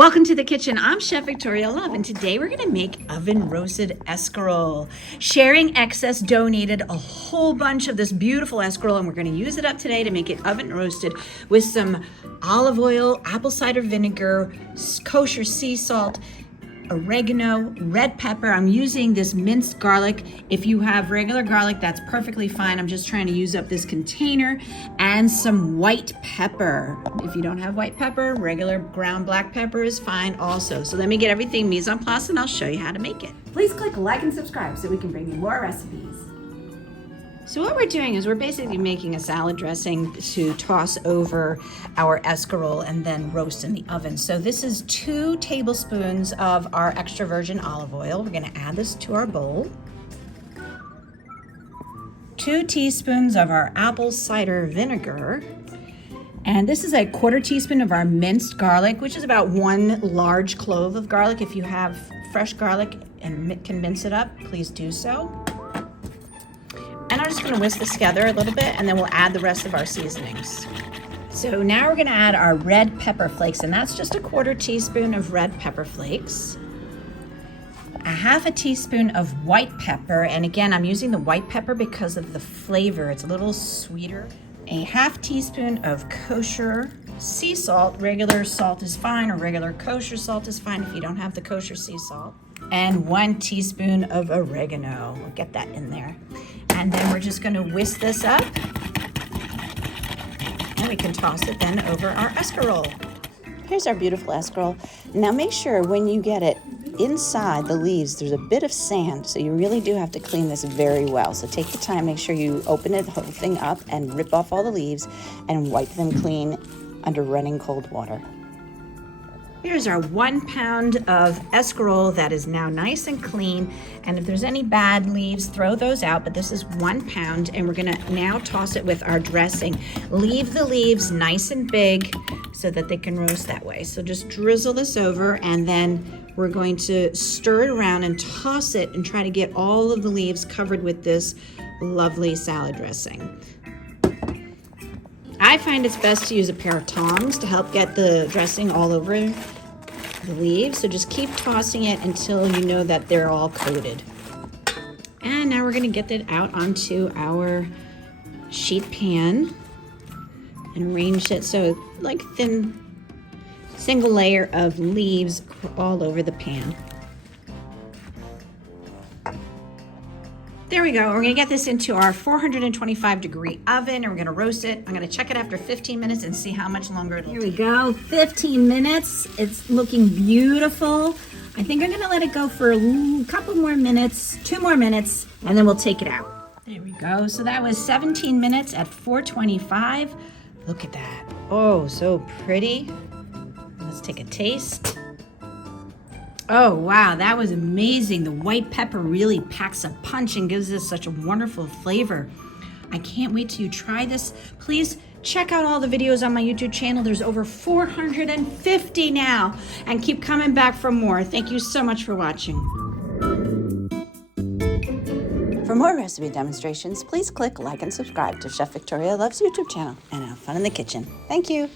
Welcome to the kitchen. I'm Chef Victoria Love, and today we're going to make oven roasted escarole. Sharing Excess donated a whole bunch of this beautiful escarole, and we're going to use it up today to make it oven roasted with some olive oil, apple cider vinegar, kosher sea salt, oregano, red pepper. I'm using this minced garlic. If you have regular garlic, that's perfectly fine. I'm just trying to use up this container, and some white pepper. If you don't have white pepper, regular ground black pepper is fine also. So let me get everything mise en place and I'll show you how to make it. Please click like and subscribe so we can bring you more recipes. So what we're doing is we're basically making a salad dressing to toss over our escarole and then roast in the oven. So this is 2 tablespoons of our extra virgin olive oil. We're going to add this to our bowl. 2 teaspoons of our apple cider vinegar. And this is a 1/4 teaspoon of our minced garlic, which is about 1 large clove of garlic. If you have fresh garlic and can mince it up, please do so. And I'm just going to whisk this together a little bit, and then we'll add the rest of our seasonings. So now we're going to add our red pepper flakes, and that's just a 1/4 teaspoon of red pepper flakes. A 1/2 teaspoon of white pepper, and again, I'm using the white pepper because of the flavor. It's a little sweeter. A 1/2 teaspoon of kosher sea salt. Regular salt is fine, or regular kosher salt is fine if you don't have the kosher sea salt. And 1 teaspoon of oregano. We'll get that in there. And then we're just going to whisk this up, and we can toss it then over our escarole. Here's our beautiful escarole. Now make sure when you get it inside the leaves, there's a bit of sand, so you really do have to clean this very well. So take the time, make sure you open it, the whole thing up, and rip off all the leaves and wipe them clean under running cold water. Here's our 1 pound of escarole that is now nice and clean. And if there's any bad leaves, throw those out. But this is 1 pound, and we're gonna now toss it with our dressing. Leave the leaves nice and big so that they can roast that way. So just drizzle this over, and then we're going to stir it around and toss it and try to get all of the leaves covered with this lovely salad dressing. I find it's best to use a pair of tongs to help get the dressing all over the leaves. So just keep tossing it until you know that they're all coated. And now we're going to get it out onto our sheet pan and arrange it so like thin single layer of leaves all over the pan. There we go. We're going to get this into our 425-degree oven, and we're going to roast it. I'm going to check it after 15 minutes and see how much longer it'll take. Here we go, 15 minutes. It's looking beautiful. I think I'm going to let it go for a couple more minutes, 2 more minutes, and then we'll take it out. There we go. So that was 17 minutes at 425. Look at that. Oh, so pretty. Let's take a taste. Oh, wow, that was amazing. The white pepper really packs a punch and gives us such a wonderful flavor. I can't wait till you try this. Please check out all the videos on my YouTube channel. There's over 450 now, and keep coming back for more. Thank you so much for watching. For more recipe demonstrations, please click like and subscribe to Chef Victoria Love's YouTube channel and have fun in the kitchen. Thank you.